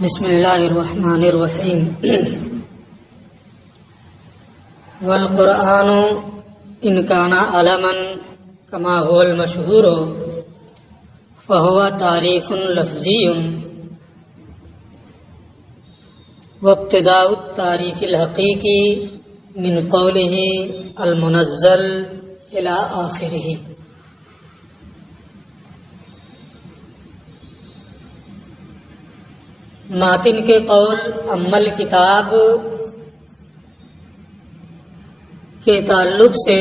بسم اللہ الرحمن الرحیم والقرآن ان کان علما کما هو المشہور فهو تعریف لفظی وابتداء التعریف الحقیقی من قوله المنزل الى آخرہ۔ ماتن کے قول امل کتاب کے تعلق سے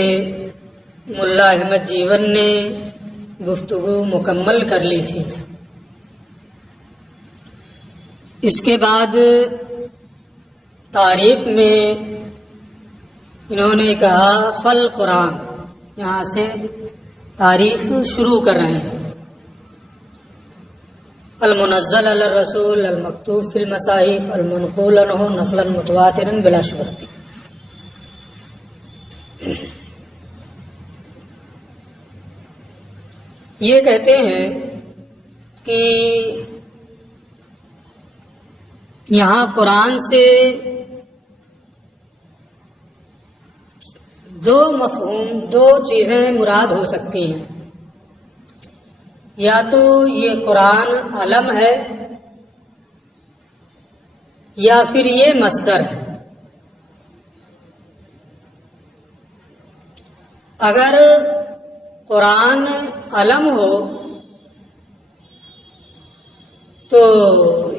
ملا احمد جیون نے گفتگو مکمل کر لی تھی۔ اس کے بعد تعریف میں انہوں نے کہا فل قرآن، یہاں سے تعریف شروع کر رہے ہیں۔ المنزل علی الرسول المکتوب فی المصاحف المنقول عنہ نقلا متواترا بلا شبہۃ۔ یہ کہتے ہیں کہ یہاں قرآن سے دو مفہوم، دو چیزیں مراد ہو سکتی ہیں۔ یا تو یہ قرآن علم ہے یا پھر یہ مصدر ہے۔ اگر قرآن علم ہو تو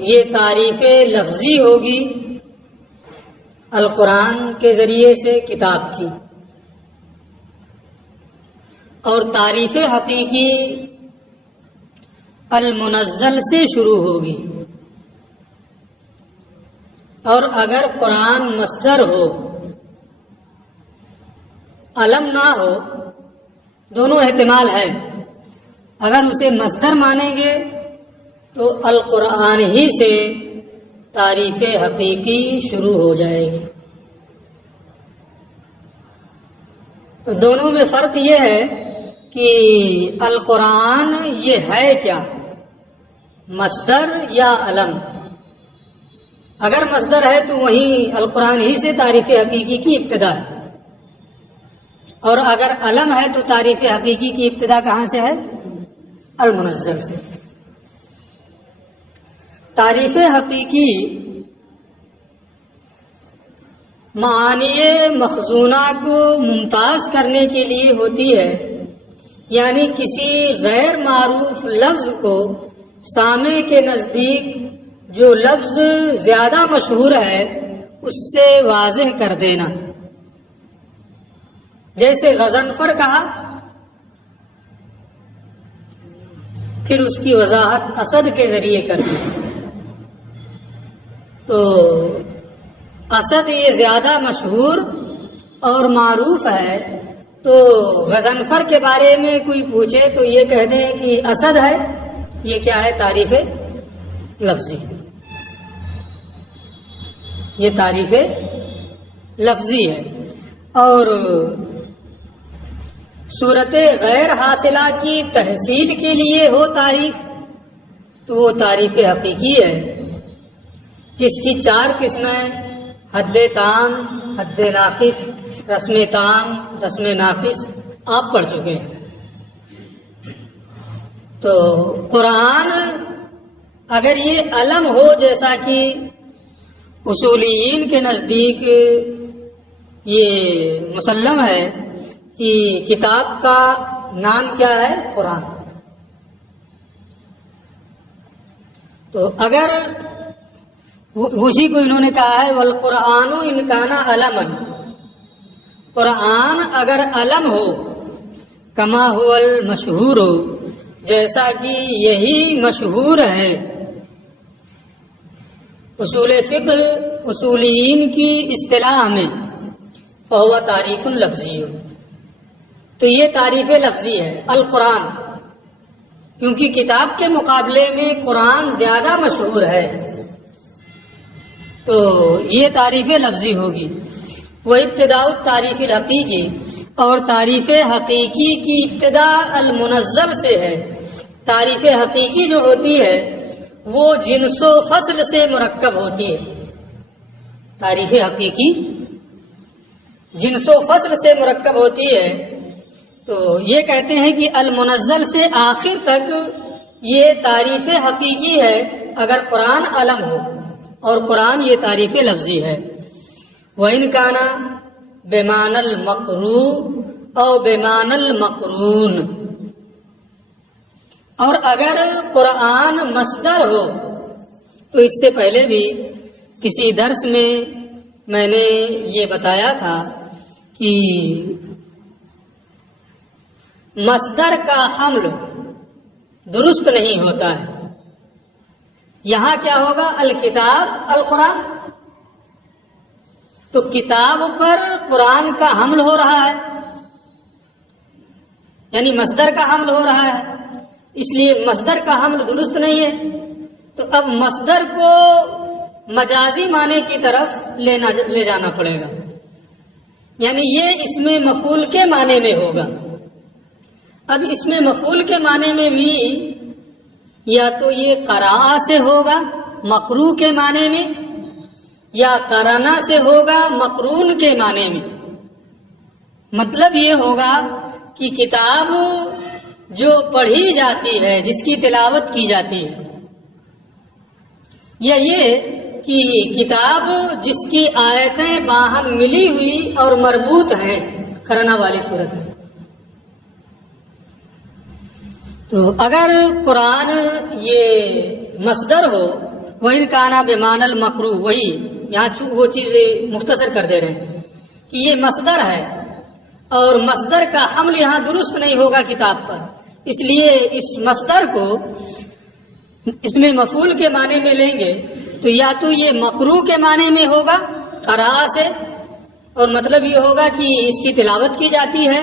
یہ تعریف لفظی ہوگی القرآن کے ذریعے سے کتاب کی، اور تعریف حقیقی المنزل سے شروع ہوگی۔ اور اگر قرآن مصدر ہو، علم نہ ہو، دونوں احتمال ہے۔ اگر اسے مصدر مانیں گے تو القرآن ہی سے تعریف حقیقی شروع ہو جائے گی۔ تو دونوں میں فرق یہ ہے کہ القرآن یہ ہے کیا، مصدر یا علم۔ اگر مصدر ہے تو وہیں القرآن ہی سے تعریف حقیقی کی ابتدا ہے، اور اگر علم ہے تو تعریف حقیقی کی ابتدا کہاں سے ہے؟ المنزل سے۔ تعریف حقیقی معانی مخزونہ کو ممتاز کرنے کے لیے ہوتی ہے، یعنی کسی غیر معروف لفظ کو سامع کے نزدیک جو لفظ زیادہ مشہور ہے اس سے واضح کر دینا۔ جیسے غضنفر کہا، پھر اس کی وضاحت اسد کے ذریعے کر دی، تو اسد یہ زیادہ مشہور اور معروف ہے، تو غضنفر کے بارے میں کوئی پوچھے تو یہ کہہ دیں کہ اسد ہے، یہ کیا ہے؟ تعریف لفظی۔ یہ تعریف لفظی ہے۔ اور صورت غیر حاصلہ کی تحصیل کے لیے ہو تعریف تو وہ تعریف حقیقی ہے، جس کی 4 قسمیں حد تام، حد ناقص، رسم تام، رسم ناقص آپ پڑھ چکے ہیں۔ تو قرآن اگر یہ علم ہو، جیسا کہ اصولیین کے نزدیک یہ مسلم ہے کہ کتاب کا نام کیا ہے؟ قرآن۔ تو اگر اسی کو انہوں نے کہا ہے والقرآن ان کان علما، قرآن اگر علم ہو کما هو المشہور ہو، جیسا کہ یہی مشہور ہے اصول فقہ اصولیین کی اصطلاح میں، فهو تعریف لفظی، تو یہ تعریف لفظی ہے القرآن، کیونکہ کتاب کے مقابلے میں قرآن زیادہ مشہور ہے، تو یہ تعریف لفظی ہوگی۔ وہ ابتداء التعریف الحقیقی، اور تعریف حقیقی کی ابتدا المنزل سے ہے۔ تعریف حقیقی جو ہوتی ہے وہ جنس و فصل سے مرکب ہوتی ہے. تعریف حقیقی جنس و فصل سے مرکب ہوتی ہے. تو یہ کہتے ہیں کہ المنزل سے آخر تک یہ تعریف حقیقی ہے اگر قرآن علم ہو، اور قرآن یہ تعریف لفظی ہے. وَإِنْ كَانَ بِمَعْنَى الْمَقْرُوءِ أَوْ بِمَعْنَى الْمَقْرُونِ، اور اگر قرآن مصدر ہو تو اس سے پہلے بھی کسی درس میں نے یہ بتایا تھا کہ مصدر کا حمل درست نہیں ہوتا ہے. یہاں کیا ہوگا؟ الکتاب القرآن، تو کتاب پر قرآن کا حمل ہو رہا ہے، یعنی مصدر کا حمل ہو رہا ہے، اس لیے مصدر کا حمل درست نہیں ہے. تو اب مصدر کو مجازی معنی کی طرف لے جانا پڑے گا، یعنی یہ اس میں مفعول کے معنی میں ہوگا. اب اس میں مفعول کے معنی میں بھی یا تو یہ قراء سے ہوگا مقروء کے معنی میں، یا قرنا سے ہوگا مقرون کے معنی میں. مطلب یہ ہوگا کہ کتاب جو پڑھی جاتی ہے، جس کی تلاوت کی جاتی ہے، یا یہ کہ کتاب جس کی آیتیں باہم ملی ہوئی اور مربوط ہیں قرنا والی صورت میں. تو اگر قرآن یہ مصدر ہو، وَإِنْ كَانَ بِمَعْنَى الْمَقْرُوءِ، وہی یہاں وہ چیز مختصر کر دے رہے ہیں کہ یہ مصدر ہے اور مصدر کا حمل یہاں درست نہیں ہوگا کتاب پر، اس لیے اس مصدر کو اس میں مفعول کے معنی میں لیں گے تو یا تو یہ مقروء کے معنی میں ہوگا قراء سے، اور مطلب یہ ہوگا کہ اس کی تلاوت کی جاتی ہے،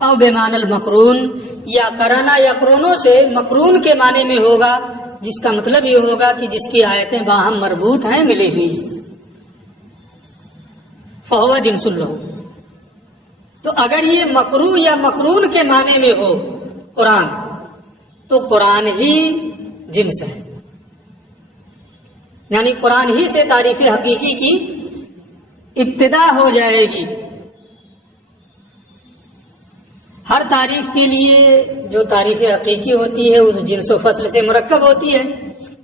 او بمعنی المقرون، یا قرنا یا قرونوں سے مقرون کے معنی میں ہوگا، جس کا مطلب یہ ہوگا کہ جس کی آیتیں باہم مربوط ہیں، ملی ہوئی. فہو جنس الرحم. تو اگر یہ مقروء یا مقرون کے معنی میں ہو قرآن تو قرآن ہی جنس ہے، یعنی قرآن ہی سے تعریف حقیقی کی ابتدا ہو جائے گی. ہر تعریف کے لیے جو تعریف حقیقی ہوتی ہے اس جنس و فصل سے مرکب ہوتی ہے.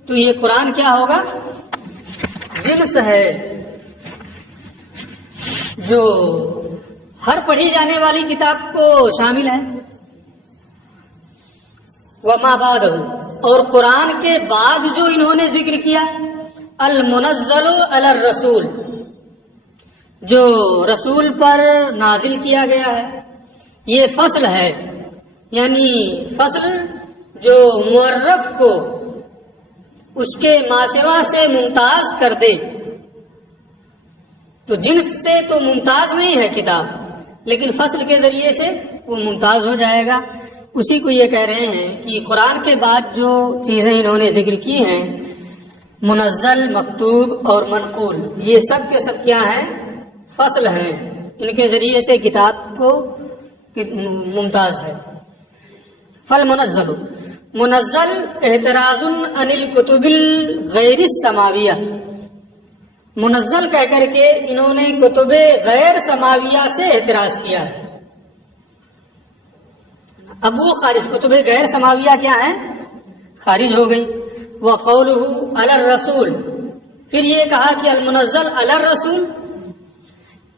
تو یہ قرآن کیا ہوگا؟ جنس ہے جو ہر پڑھی جانے والی کتاب کو شامل ہے. وما بعد، اور قرآن کے بعد جو انہوں نے ذکر کیا المنزل علی الرسول، جو رسول پر نازل کیا گیا ہے، یہ فصل ہے، یعنی فصل جو معرف کو اس کے ماسوا سے ممتاز کر دے. تو جنس سے تو ممتاز نہیں ہے کتاب، لیکن فصل کے ذریعے سے وہ ممتاز ہو جائے گا. اسی کو یہ کہہ رہے ہیں کہ قرآن کے بعد جو چیزیں انہوں نے ذکر کی ہیں، منزل، مکتوب اور منقول، یہ سب کے سب کیا ہیں؟ فصل ہیں. ان کے ذریعے سے کتاب کو ممتاز ہے. فالمنزل، منزل اعتراض عن الکتب الغیر السماویہ، منزل کہہ کر کے انہوں نے کتب غیر سماویہ سے اعتراض کیا ہے. اب وہ خارج، کتب غیر سماویہ کیا ہیں؟ خارج ہو گئی. وقولہ علی الرسول، پھر یہ کہا کہ المنزل علی الرسول،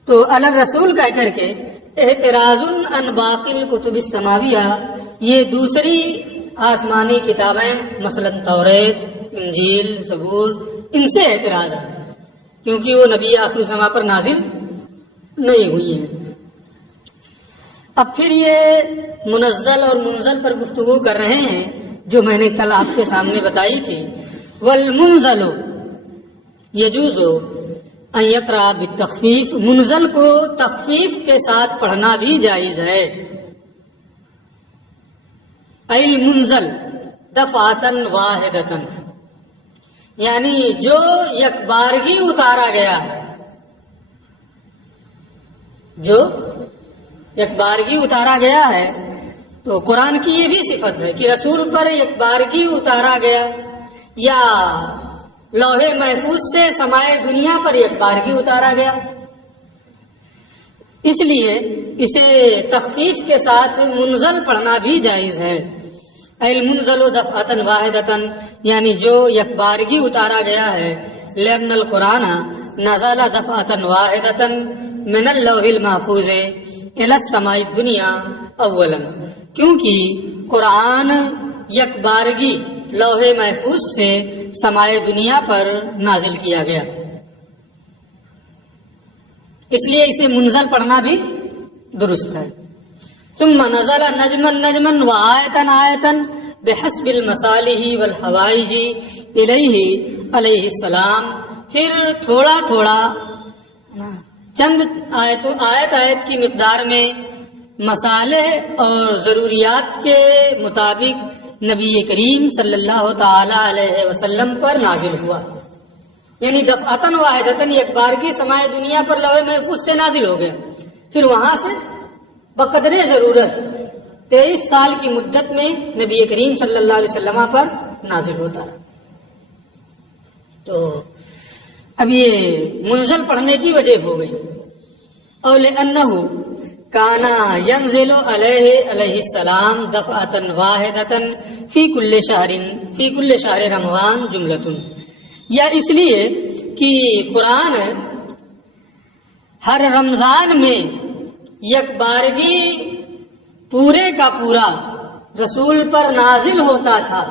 تو علی الرسول کہہ کر کے اعتراض عن باقی الکتب السماویہ، یہ دوسری آسمانی کتابیں مثلا توریت، انجیل، زبور، ان سے اعتراض ہے، کیونکہ وہ نبی آخر الزماں پر نازل نہیں ہوئی ہیں. اب پھر یہ منزل اور منزل پر گفتگو کر رہے ہیں جو میں نے کل آپ کے سامنے بتائی تھی. والمنزل یجوز ان یقرأ بالتخفیف، منزل کو تخفیف کے ساتھ پڑھنا بھی جائز ہے. المنزل دفعۃ واحدۃ، یعنی جو یک بارگی اتارا گیا ہے، جو یک بارگی اتارا گیا ہے. تو قرآن کی یہ بھی صفت ہے کہ رسول پر یک بارگی اتارا گیا، یا لوح محفوظ سے سمائے دنیا پر ایک بارگی اتارا گیا، اس لیے اسے تخفیف کے ساتھ منزل پڑھنا بھی جائز ہے۔ المنزل دفعۃ واحدۃ، یعنی جو یک بارگی اتارا گیا ہے، لأن القرآن نزل دفعۃ واحدۃ من اللوح المحفوظ الی السماء الدنیا اولا، کیونکہ قرآن یک بارگی لوح محفوظ سے سمائے دنیا پر نازل کیا گیا، اس لیے اسے منزل پڑھنا بھی درست ہے۔ ثم نزل نجما نجما وآیتا آیتا بحسب المصالح والحوائج الیہ علیہ السلام، پھر تھوڑا تھوڑا چند آیت کی مقدار میں مصالح اور ضروریات کے مطابق نبی کریم صلی اللہ تعالی علیہ وسلم پر نازل ہوا، یعنی دفعتاً واحدتاً ایک بار کی سمائے دنیا پر لوح محفوظ سے نازل ہو گیا، پھر وہاں سے بقدر ضرورت 23 سال کی مدت میں نبی کریم صلی اللہ علیہ وسلم پر نازل ہوتا ہے۔ تو اب یہ منزل پڑھنے کی وجہ ہو گئی، اور لأنہ کانا ینزل علیہ السلام دفعۃ واحدۃ فی کل شہر رمضان جملۃ، یا اس لیے کہ قرآن ہر رمضان میں یک بارگی پورے کا پورا رسول پر نازل ہوتا تھا،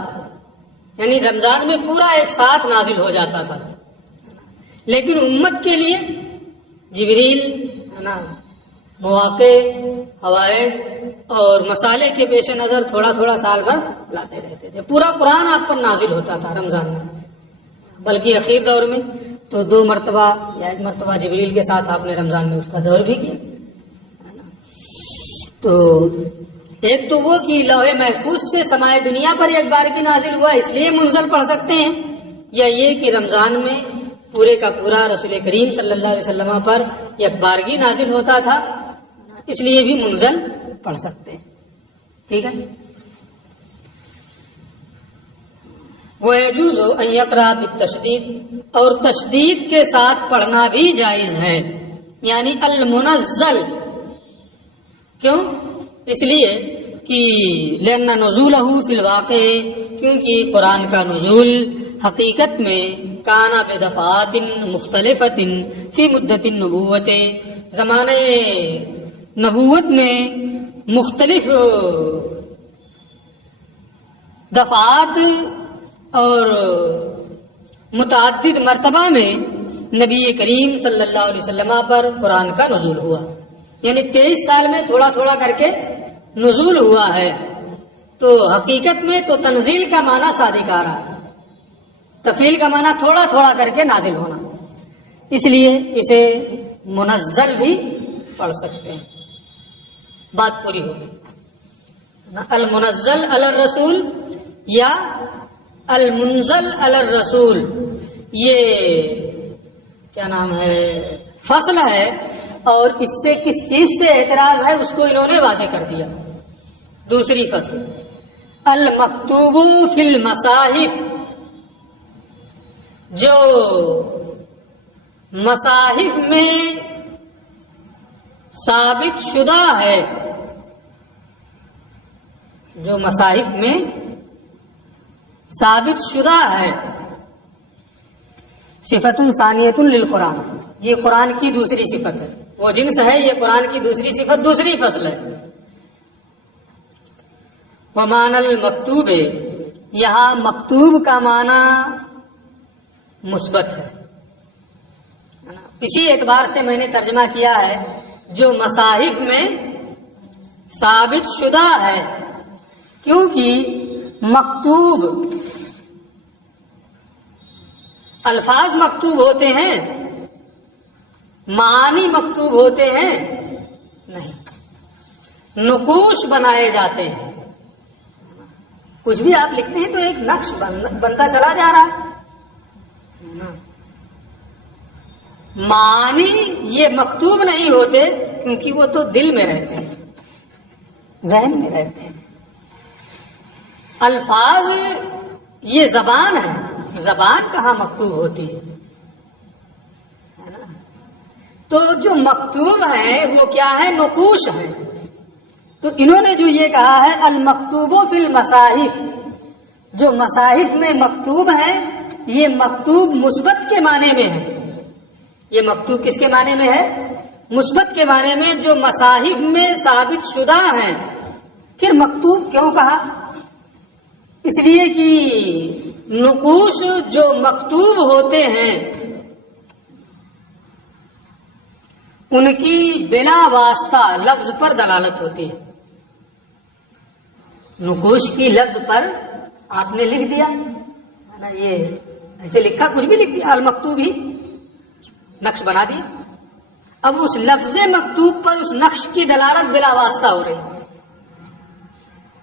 یعنی رمضان میں پورا ایک ساتھ نازل ہو جاتا تھا، لیکن امت کے لیے جبریل مواقع، حوائج اور مسالے کے پیش نظر تھوڑا تھوڑا سال بھر لاتے رہتے تھے۔ پورا قرآن آپ پر نازل ہوتا تھا رمضان میں، بلکہ اخیر دور میں تو 2 مرتبہ یا 1 مرتبہ جبریل کے ساتھ آپ نے رمضان میں اس کا دور بھی کیا۔ تو ایک تو وہ کہ لوح محفوظ سے سمائے دنیا پر ایک بار کی نازل ہوا اس لیے منزل پڑھ سکتے ہیں، یا یہ کہ رمضان میں پورے کا پورا رسول کریم صلی اللہ علیہ وسلم پر ایک بارگی نازل ہوتا تھا، اس لیے بھی منزل پڑھ سکتے ہیں۔ ٹھیک ہے، وَيَجُوزُ أَن يَقْرَأَ بِالتَّشْدِيد، اور تشدید کے ساتھ پڑھنا بھی جائز ہے، یعنی المنزل۔ کیوں؟ اس لیے کہ لأن نزولہ فی الواقع، کیونکہ قرآن کا نزول حقیقت میں کانا بدفعات مختلفت فی مدت النبوت، زمانے نبوت میں مختلف دفعات اور متعدد مرتبہ میں نبی کریم صلی اللہ علیہ وسلم پر قرآن کا نزول ہوا، یعنی 23 سال میں تھوڑا تھوڑا کر کے نزول ہوا ہے۔ تو حقیقت میں تو تنزیل کا معنی صادق آ رہا ہے، تفعیل کا معنی تھوڑا تھوڑا کر کے نازل ہونا، اس لیے اسے منزل بھی پڑھ سکتے ہیں۔ بات پوری ہو گئی۔ المنزل علی الرسول یا المنزل علی الرسول، یہ کیا نام ہے، فصل ہے، اور اس سے کس چیز سے اعتراض ہے اس کو انہوں نے واضح کر دیا۔ دوسری فصل، المکتوب فی المصاحف، جو مصاحف میں ثابت شدہ ہے، جو مصاحف میں ثابت شدہ ہے، صفت ثانیۃ للقرآن، یہ قرآن کی دوسری صفت ہے، وہ جنس ہے، یہ قرآن کی دوسری صفت، دوسری فصل ہے۔ ومعنی المکتوب، یہاں مکتوب کا معنی مثبت ہے، اسی اعتبار سے میں نے ترجمہ کیا ہے جو مصاحف میں ثابت شدہ ہے، کیونکہ مکتوب الفاظ مکتوب ہوتے ہیں، معانی مکتوب ہوتے ہیں نہیں، نقوش بنائے جاتے ہیں، کچھ بھی آپ لکھتے ہیں تو ایک نقش بنتا چلا جا رہا ہے، معانی یہ مکتوب نہیں ہوتے کیونکہ وہ تو دل میں رہتے ہیں، ذہن میں رہتے ہیں۔ الفاظ یہ زبان ہے، زبان کہاں مکتوب ہوتی ہے نا؟ تو جو مکتوب ہے وہ کیا ہے؟ نقوش ہے. تو انہوں نے جو یہ کہا ہے المکتوب فی المصاحف، جو مصاحف میں مکتوب ہے یہ مکتوب مثبت کے معنی میں ہے. یہ مکتوب کس کے معنی میں ہے؟ مثبت کے معنی میں. جو مصاحف میں ثابت شدہ ہیں. پھر مکتوب کیوں کہا؟ اس لیے کہ نقوش جو مکتوب ہوتے ہیں ان کی بلا واسطہ لفظ پر دلالت ہوتی ہے. نقوش کی لفظ پر آپ نے لکھ دیا نا، یہ ایسے لکھا، کچھ بھی لکھ دیا، المکتوب ہی نقش بنا دیا. اب اس لفظ مکتوب پر اس نقش کی دلالت بلا واسطہ ہو رہی ہے،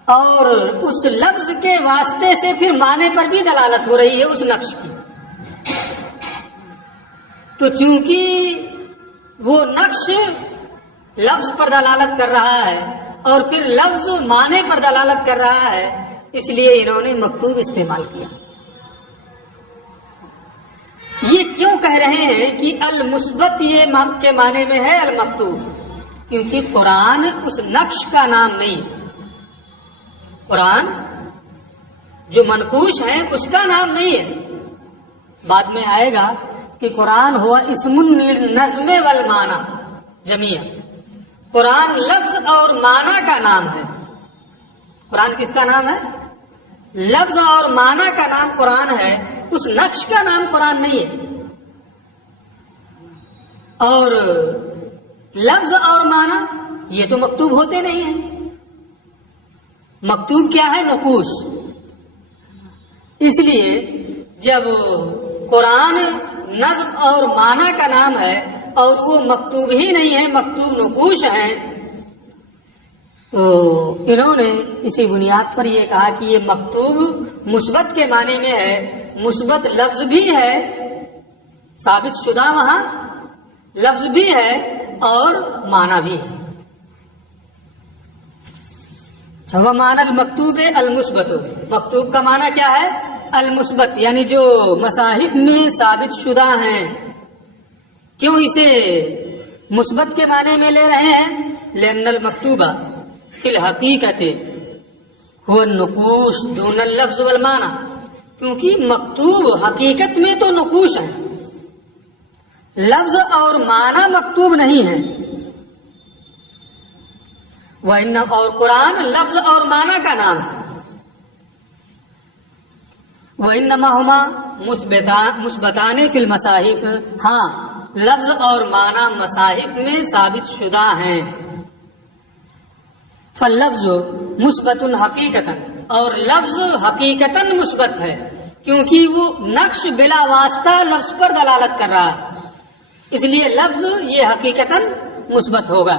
اور اس لفظ کے واسطے سے پھر معنی پر بھی دلالت ہو رہی ہے اس نقش کی. تو چونکہ وہ نقش لفظ پر دلالت کر رہا ہے اور پھر لفظ معنی پر دلالت کر رہا ہے، اس لیے انہوں نے مکتوب استعمال کیا. یہ کیوں کہہ رہے ہیں کہ المثبت یہ کے معنی میں ہے المکتوب؟ کیونکہ قرآن اس نقش کا نام نہیں. قرآن جو منقوش ہے اس کا نام نہیں ہے. بعد میں آئے گا کہ قرآن ہوا اسم للنظم والمعنی جميعا. قرآن لفظ اور معنی کا نام ہے. قرآن کس کا نام ہے؟ لفظ اور معنی کا نام قرآن ہے، اس نقش کا نام قرآن نہیں ہے. اور لفظ اور معنی یہ تو مکتوب ہوتے نہیں ہیں. مکتوب کیا ہے؟ نقوش. اس لیے جب قرآن نظم اور معنی کا نام ہے اور وہ مکتوب ہی نہیں ہے، مکتوب نقوش ہیں، تو انہوں نے اسی بنیاد پر یہ کہا کہ یہ مکتوب مثبت کے معنی میں ہے. مثبت لفظ بھی ہے، ثابت شدہ وہاں لفظ بھی ہے اور معنی بھی ہے. معنی المکتوب المثبت، مکتوب کا معنی کیا ہے؟ المثبت، یعنی جو مصاحف میں ثابت شدہ ہیں. کیوں اسے مثبت کے معنی میں لے رہے ہیں؟ لأن المکتوبہ فی الحقیقت هو النقوش دون اللفظ والمعنی، کیونکہ مکتوب حقیقت میں تو نقوش ہے، لفظ اور معنی مکتوب نہیں ہے. اور قرآن لفظ اور معنی کا نام ہے. وَإِنَّمَا هُمَا مثبتان فی المصاحف، ہاں لفظ اور معنی مصاحف میں ثابت شدہ ہیں. فاللفظ مثبت حقیقتاً، اور لفظ حقیقتاً مثبت ہے کیونکہ وہ نقش بلا واسطہ لفظ پر دلالت کر رہا ہے، اس لیے لفظ یہ حقیقتاً مثبت ہوگا.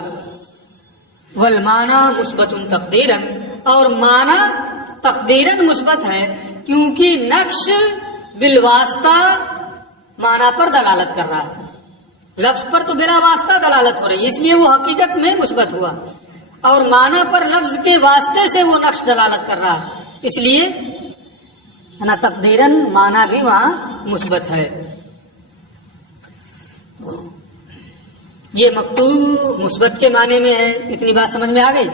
والمعنی مثبت تقدیراً، اور معنی تقدیراً مثبت ہے کیونکہ نقش بالواسطہ معنی پر دلالت کر رہا ہے. لفظ پر تو بلا واسطہ دلالت ہو رہی ہے، اس لیے وہ حقیقت میں مثبت ہوا، اور معنی پر لفظ کے واسطے سے وہ نقش دلالت کر رہا ہے، اس لیے نا تقدیراً معنی بھی وہاں مثبت ہے. یہ مکتوب مثبت کے معنی میں ہے. اتنی بات سمجھ میں آ گئی؟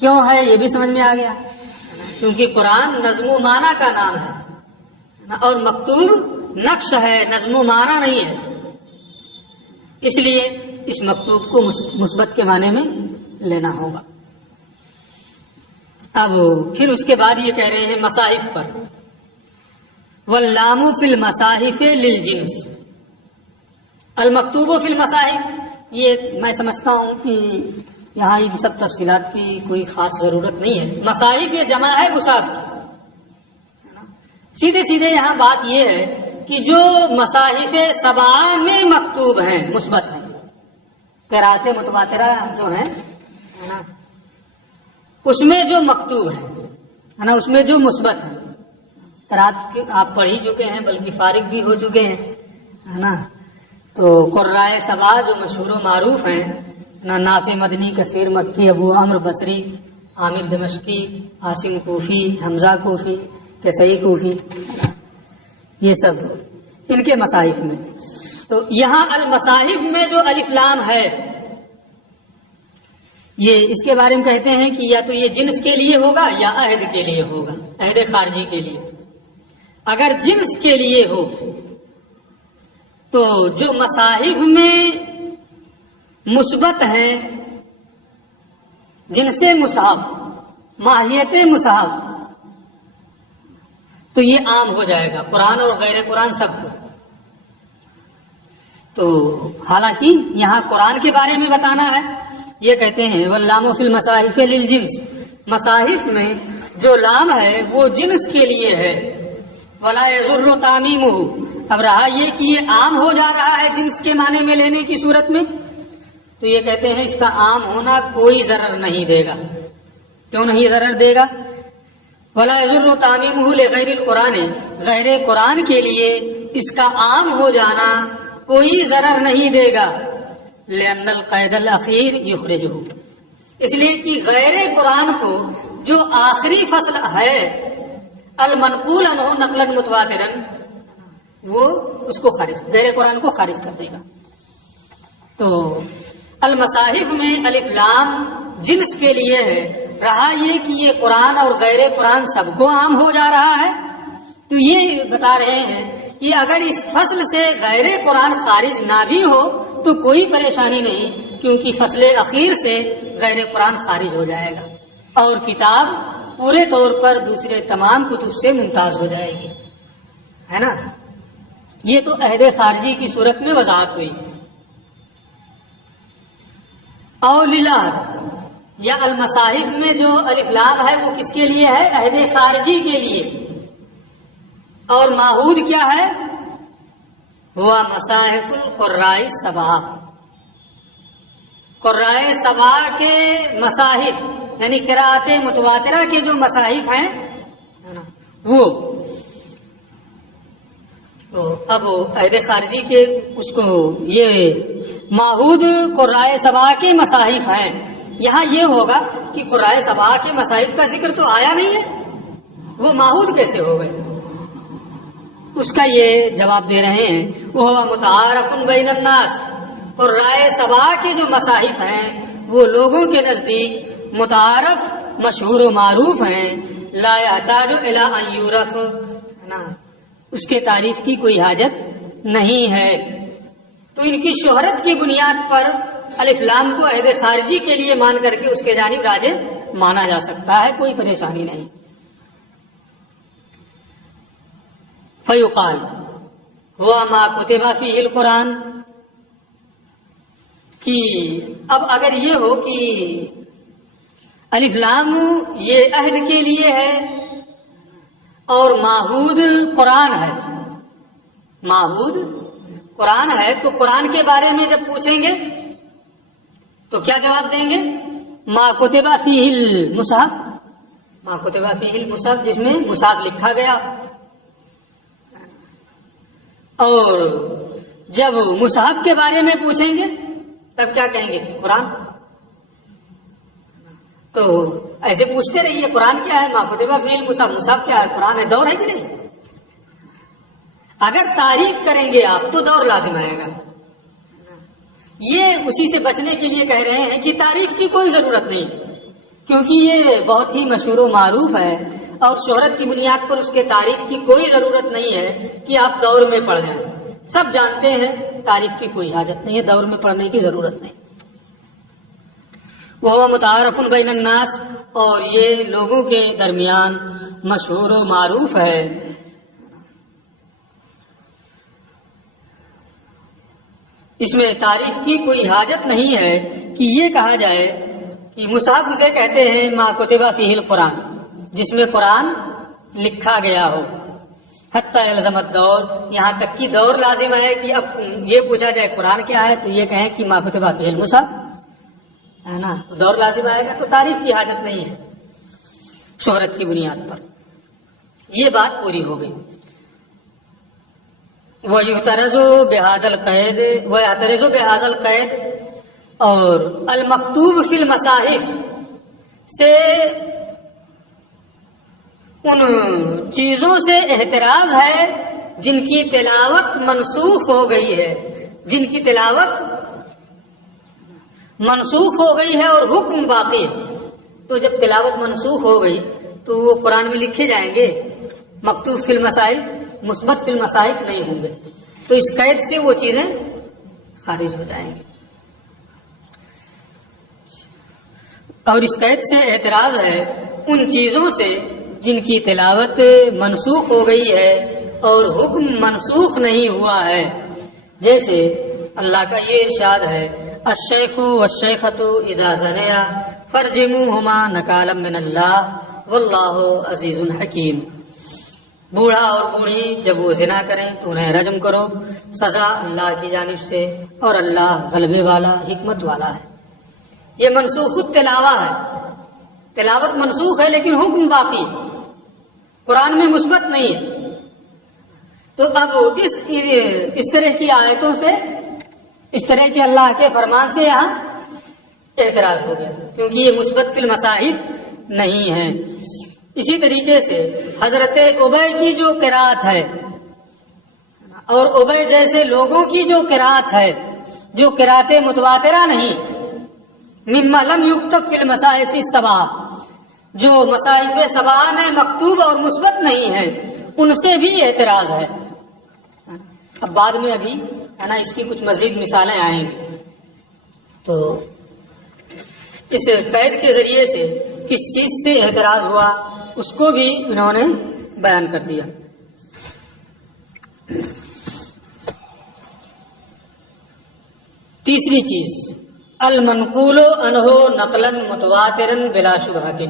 کیوں ہے یہ بھی سمجھ میں آ گیا، کیونکہ قرآن نظم و معنی کا نام ہے اور مکتوب نقش ہے، نظم و معنی نہیں ہے. اس لیے اس مکتوب کو مثبت کے معنی میں لینا ہوگا. اب پھر اس کے بعد یہ کہہ رہے ہیں مصاحف پر، واللام فی المصاحف للجنس، المکتوب فی المصاحف. یہ میں سمجھتا ہوں کہ یہاں ان سب تفصیلات کی کوئی خاص ضرورت نہیں ہے. مصاحف یہ جمع ہے مصحف کی. سیدھے سیدھے یہاں بات یہ ہے کہ جو مصاحف سبعہ میں مکتوب ہیں مثبت ہیں، قرأت متواترہ جو ہیں اس میں جو مکتوب ہے نا، اس میں جو مثبت ہے. قرأت آپ پڑھ ہی چکے ہیں، بلکہ فارغ بھی ہو چکے ہیں ہے نا. تو قرائے سبا جو مشہور و معروف ہیں نا، نافع مدنی، کثیر مکی، ابو عمرو بصری، عامر دمشقی، عاصم کوفی، حمزہ کوفی، کسائی کوفی، یہ سب ان کے مصاحف میں. تو یہاں المصاحف میں جو الف لام ہے یہ اس کے بارے میں کہتے ہیں کہ یا تو یہ جنس کے لیے ہوگا یا عہد کے لیے ہوگا، عہد خارجی کے لیے. اگر جنس کے لیے ہو تو جو مصاحف میں مثبت ہیں جن سے مصحف ماہیت مصحف تو یہ عام ہو جائے گا قرآن اور غیر قرآن سب کو. تو حالانکہ یہاں قرآن کے بارے میں بتانا ہے. یہ کہتے ہیں واللام فی المصاحف للجنس، مصاحف میں جو لام ہے وہ جنس کے لیے ہے. ولا یضر تعمیمہ، اب رہا یہ کہ یہ عام ہو جا رہا ہے جنس کے معنی میں لینے کی صورت میں، تو یہ کہتے ہیں اس کا عام ہونا کوئی ضرر نہیں دے گا. کیوں نہیں ضرر دے گا؟ ولا یضر تعمیمہ لغیر القرآن، غیر قرآن کے لیے اس کا عام ہو جانا کوئی ضرر نہیں دے گا. لأن القید الاخیر یخرجہ، اس لیے کہ غیر قرآن کو جو آخری فصل ہے المنقول عنہ نقلا متواترا وہ اس کو خارج، غیر قرآن کو خارج کر دے گا. تو المصاحف میں الف لام جنس کے لیے ہے. رہا یہ کہ یہ قرآن اور غیر قرآن سب کو عام ہو جا رہا ہے، تو یہ بتا رہے ہیں کہ اگر اس فصل سے غیر قرآن خارج نہ بھی ہو تو کوئی پریشانی نہیں، کیونکہ فصل اخیر سے غیر قرآن خارج ہو جائے گا اور کتاب پورے طور پر دوسرے تمام کتب سے ممتاز ہو جائے گی، ہے نا. یہ تو عہد خارجی کی صورت میں وضاحت ہوئی. اور للعہد یا المصاحف میں جو الف لام ہے وہ کس کے لیے ہے؟ عہد خارجی کے لیے. اور معہود کیا ہے؟ ہوا مصاحف القراء السبع، قراء سبع کے مصاحف یعنی قراءت متواترہ کے جو مصاحف ہیں وہ. تو اب عہد خارجی کے اس کو یہ معہود قراء سبع کے مصاحف ہیں. یہاں یہ ہوگا کہ قراء سبع کے مصاحف کا ذکر تو آیا نہیں ہے، وہ معہود کیسے ہو گئے؟ اس کا یہ جواب دے رہے ہیں وہ متعارف بین الناس، قراء سبع کے جو مصاحف ہیں وہ لوگوں کے نزدیک متعارف مشہور و معروف ہیں. لا یحتاج الی ان یعرف، اس کے تعریف کی کوئی حاجت نہیں ہے. تو ان کی شہرت کی بنیاد پر الف لام کو عہد خارجی کے لیے مان کر کے اس کے جانب راجع مانا جا سکتا ہے، کوئی پریشانی نہیں. فیقال ہوا ما کتب فیہ القرآن، کہ اب اگر یہ ہو کہ الف لام یہ عہد کے لیے ہے اور معہود قرآن ہے، معہود قرآن ہے، تو قرآن کے بارے میں جب پوچھیں گے تو کیا جواب دیں گے؟ ما کتب فیہ المصحف، ما کتب فیہ المصحف جس میں مصحف لکھا گیا. اور جب مصحف کے بارے میں پوچھیں گے تب کیا کہیں گے کہ قرآن. تو ایسے پوچھتے رہیے قرآن کیا ہے، ما کتب فیہ المصحف، مصحف کیا ہے، قرآن ہے، دور ہے کہ نہیں. اگر تعریف کریں گے آپ تو دور لازم آئے گا. یہ اسی سے بچنے کے لیے کہہ رہے ہیں کہ تعریف کی کوئی ضرورت نہیں، کیونکہ یہ بہت ہی مشہور و معروف ہے اور شہرت کی بنیاد پر اس کے تعریف کی کوئی ضرورت نہیں ہے کہ آپ دور میں پڑھ جائیں. سب جانتے ہیں تعریف کی کوئی حاجت نہیں ہے، دور میں پڑھنے کی ضرورت نہیں. وہ متعارف بین الناس، اور یہ لوگوں کے درمیان مشہور و معروف ہے. اس میں تعریف کی کوئی حاجت نہیں ہے کہ یہ کہا جائے کہ مصحف اسے کہتے ہیں ما کتب فیہ القرآن، جس میں قرآن لکھا گیا ہو. حتی یلزم الدور، یہاں تک کہ دور لازم ہے کہ اب یہ پوچھا جائے قرآن کیا ہے تو یہ کہیں کہ ما کتب فیہ المصحف، ہے نا. تو دور لازم آئے گا، تو تعریف کی حاجت نہیں ہے شہرت کی بنیاد پر. یہ بات پوری ہو گئی. وَيُعْتَرَضُ بِهَذَا الْقَيْدِ وَيَعْتَرِضُ بِهَذَا الْقَيْدِ، اور المکتوب فی المصاحف سے ان چیزوں سے احتراز ہے جن کی تلاوت منسوخ ہو گئی ہے، جن کی تلاوت منسوخ ہو گئی ہے اور حکم باقی ہے. تو جب تلاوت منسوخ ہو گئی تو وہ قرآن میں لکھے جائیں گے، مکتوب فی المصاحف، مثبت فی المصاحف نہیں ہوں گے. تو اس قید سے وہ چیزیں خارج ہو جائیں گی. اور اس قید سے اعتراض ہے ان چیزوں سے جن کی تلاوت منسوخ ہو گئی ہے اور حکم منسوخ نہیں ہوا ہے. جیسے اللہ کا یہ ارشاد ہے الشیخ والشیخۃ اذا زنیا فرجموہما نکالا من اللہ واللہ عزیز حکیم. بوڑھا اور بوڑھی جب وہ زنا کریں تو انہیں رجم کرو، سزا اللہ کی جانب سے، اور اللہ غلبے والا حکمت والا ہے. یہ منسوخ التلاوہ ہے، تلاوت منسوخ ہے لیکن حکم باقی، قرآن میں مثبت نہیں ہے. تو اب اس طرح کی آیتوں سے، اس طرح کے اللہ کے فرمان سے یہاں اعتراض ہو گیا کیونکہ یہ مثبت فی المصاحف نہیں ہے. اسی طریقے سے حضرت ابی کی جو قرات ہے اور ابی جیسے لوگوں کی جو قرات ہے، جو قرات متواترہ نہیں، مما لم یکتب فی المصاحف السبع، جو مصاحف سبع میں مکتوب اور مثبت نہیں ہے، ان سے بھی اعتراض ہے. اب بعد میں ابھی ہے نا اس کی کچھ مزید مثالیں آئیں گی. تو اس قید کے ذریعے سے کس چیز سے اعتراض ہوا اس کو بھی انہوں نے بیان کر دیا. تیسری چیز المنقول عنہ نقلا متواترا بلا شبہۃ،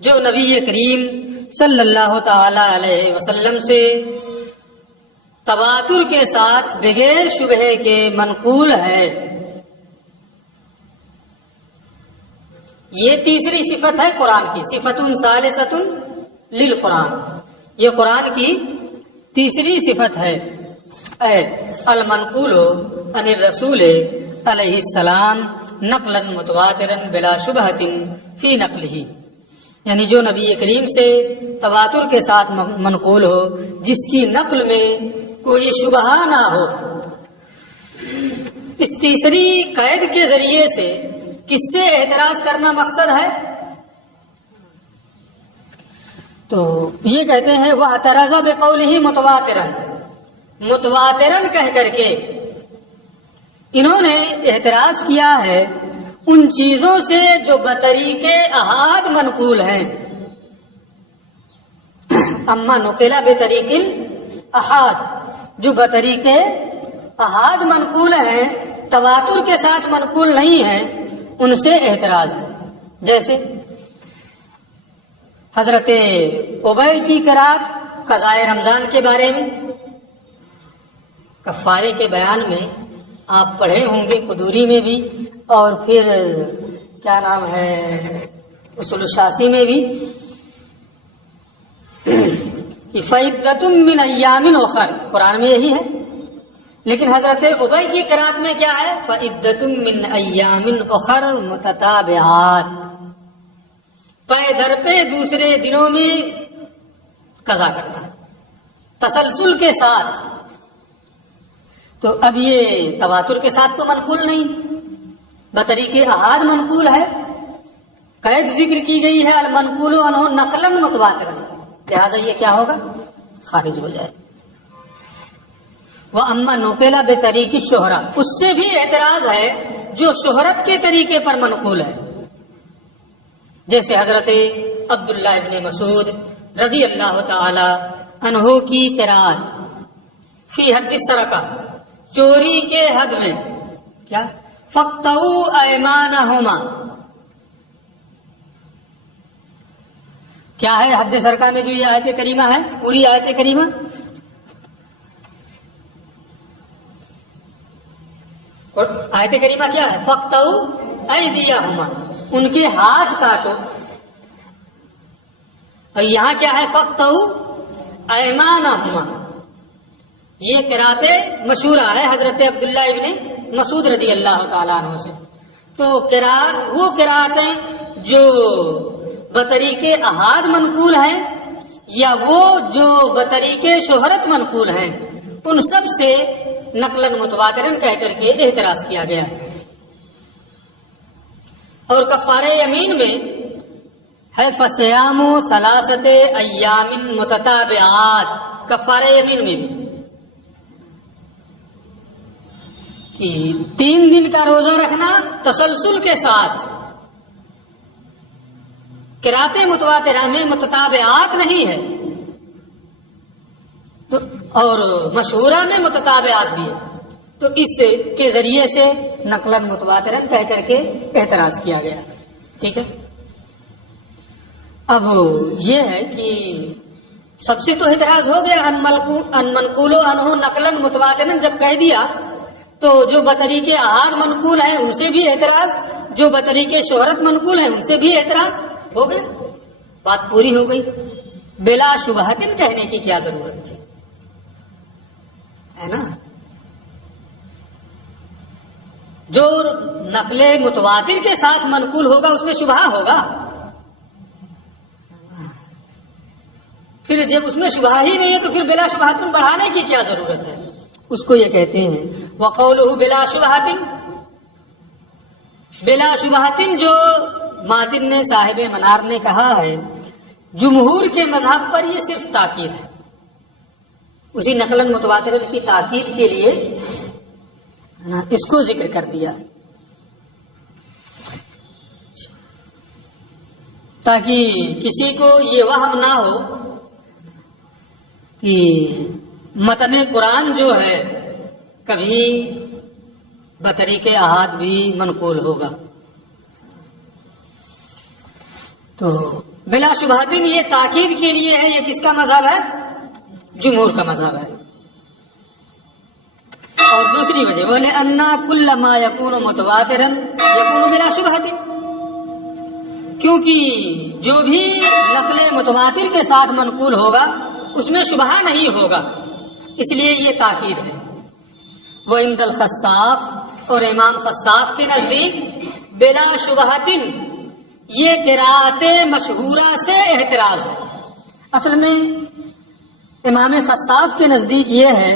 جو نبی کریم صلی اللہ تعالی علیہ وسلم سے تواتر کے ساتھ بغیر شبہ کے منقول ہے. یہ تیسری صفت ہے قرآن کی، صفت ثالثۃ للقرآن، یہ قرآن کی تیسری صفت ہے. اے المنقول عن الرسول علیہ السلام نقلا متواترا بلا شبہۃ فی نقلہ، یعنی جو نبی کریم سے تواتر کے ساتھ منقول ہو، جس کی نقل میں کوئی شبہ نہ ہو. اس تیسری قید کے ذریعے سے کس سے اعتراض کرنا مقصد ہے؟ تو یہ کہتے ہیں وہ اعتراض بقولہ متواترا، متواترا کہہ کر کے انہوں نے اعتراض کیا ہے ان چیزوں سے جو بطریق احاد منقول ہیں. اما نقلا بطریق احاد، جو بطریق احاد منقول ہیں، تواتر کے ساتھ منقول نہیں ہیں، ان سے اعتراض ہے. جیسے حضرت ابی کی قرات قضاء رمضان کے بارے میں، کفارے کے بیان میں آپ پڑھے ہوں گے قدوری میں بھی، اور پھر کیا نام ہے اصول الشاسی میں بھی، کہ فعدۃ من ایام اخر، قرآن میں یہی ہے. لیکن حضرت ابی کی قرات میں کیا ہے؟ فعدۃ من ایام اخر متتابعات، پے در پہ دوسرے دنوں میں قضا کرنا تسلسل کے ساتھ. تو اب یہ تواتر کے ساتھ تو منقول نہیں، بطریق احاد منقول ہے. قید ذکر کی گئی ہے المنقول عنہ نقلا متواترا، لہٰذا یہ کیا ہوگا؟ خارج ہو جائے. وَأَمَّا نُقِلَ بِطَرِيقِ الشُّهْرَةِ، اس سے بھی اعتراض ہے جو شہرت کے طریقے پر منقول ہے. جیسے حضرت عبداللہ ابن مسعود رضی اللہ تعالی عنہ کی قرات فی حد السرقہ، چوری کے حد میں، کیا فَقْطَعُوا أَيْمَانَهُمَا، کیا ہے حد سرقہ میں جو یہ آیت کریمہ ہے، پوری آیت کریمہ؟ اور آیت کریمہ کیا ہے؟ فَقْطَعُوا أَيْدِيَهُمَا، ان کے ہاتھ کاٹو. اور یہاں کیا ہے؟ فَقْطَعُوا أَيْمَانَهُمَا. یہ قرات مشہورہ ہے حضرت عبداللہ ابن مسعود رضی اللہ تعالیٰ عنہ سے. تو قرات وہ قراتیں جو بطریق احاد منقول ہیں یا وہ جو بطریق شہرت منقول ہیں ان سب سے نقلاً متواتراً کہہ کر کے اعتراض کیا گیا. اور کفارہ یمین میں ہے فصیام ثلاثت ایام متتابعات، کفارہ یمین میں بھی کہ 3 دن کا روزہ رکھنا تسلسل کے ساتھ. قرأت متواترہ میں متتابعات نہیں ہے تو اور مشہورہ میں متتابعات بھی ہے، تو اس کے ذریعے سے نقلاً متواتراً کہہ کر کے اعتراض کیا گیا. ٹھیک ہے. اب یہ ہے کہ سب سے تو اعتراض ہو گیا ان منقول عنہ نقلاً متواتراً جب کہہ دیا تو جو بطریق احاد منقول ہیں ان سے بھی اعتراض، جو بطریق شہرت منقول ہیں ان سے بھی اعتراض ہو گیا. بات پوری ہو گئی. بلا شبہتن کہنے کی کیا ضرورت تھی، ہے نا. جو نقل متواتر کے ساتھ منقول ہوگا اس میں شبہ ہوگا. پھر جب اس میں شبہ ہی نہیں ہے تو پھر بلا شبہتن بڑھانے کی کیا ضرورت ہے. اس کو یہ کہتے ہیں وقولہ بلا شبہتن. بلا شبہتن جو ماتن نے صاحب منار نے کہا ہے، جمہور کے مذہب پر یہ صرف تاکید ہے. اسی نقلاً متواتر کی تاکید کے لیے اس کو ذکر کر دیا تاکہ کسی کو یہ وہم نہ ہو کہ متن قرآن جو ہے کبھی بطریق احاد بھی منقول ہوگا. تو بلا شبہتن یہ تاکید کے لیے ہے. یہ کس کا مذہب ہے؟ جمہور کا مذہب ہے. اور دوسری وجہ بولے انا کل ما یکون متواترا یکون بلا شبہتن، کیونکہ جو بھی نقل متواتر کے ساتھ منقول ہوگا اس میں شبہ نہیں ہوگا، اس لیے یہ تاکید ہے. وہ عند الخصاف اور امام خصاف کے نزدیک بلا شبہتن یہ قرأت مشہورہ سے احتراز ہے. اصل میں امام خصاف کے نزدیک یہ ہے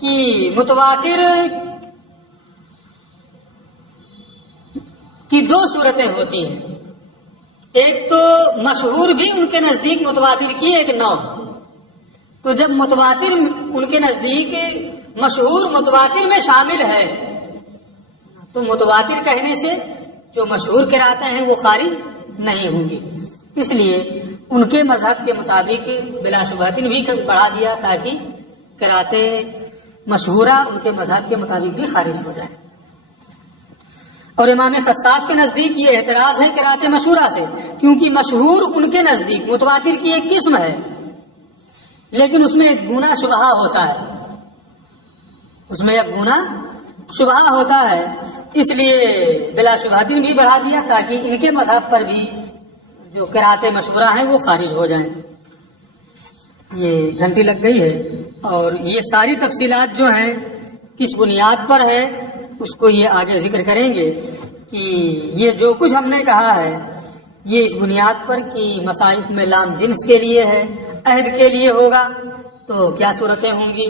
کہ متواتر کی 2 صورتیں ہوتی ہیں. ایک تو مشہور بھی ان کے نزدیک متواتر کی ایک نوع. تو جب متواتر ان کے نزدیک مشہور متواتر میں شامل ہے تو متواتر کہنے سے جو مشہور قرأتیں ہیں وہ خارج نہیں ہوں گی. اس لیے ان کے مذہب کے مطابق بلا شبہتن بھی بڑھا دیا تاکہ قرأت مشہورہ ان کے مذہب کے مطابق بھی خارج ہو جائے. اور امام خصاف کے نزدیک یہ اعتراض ہے قرأت مشہورہ سے، کیونکہ مشہور ان کے نزدیک متواتر کی ایک قسم ہے لیکن اس میں ایک گنا شبہ ہوتا ہے. اس میں ایک گنا شبہ ہوتا ہے، اس لیے بلا شبہتن بھی بڑھا دیا تاکہ ان کے مذہب پر بھی جو قرأت مشہورہ ہیں وہ خارج ہو جائیں. یہ گھنٹی لگ گئی ہے اور یہ ساری تفصیلات جو ہیں کس بنیاد پر ہے اس کو یہ آگے ذکر کریں گے کہ یہ جو کچھ ہم نے کہا ہے یہ اس بنیاد پر کہ مصائف میں لام جنس کے لیے ہے، عہد کے لیے ہوگا تو کیا صورتیں ہوں گی.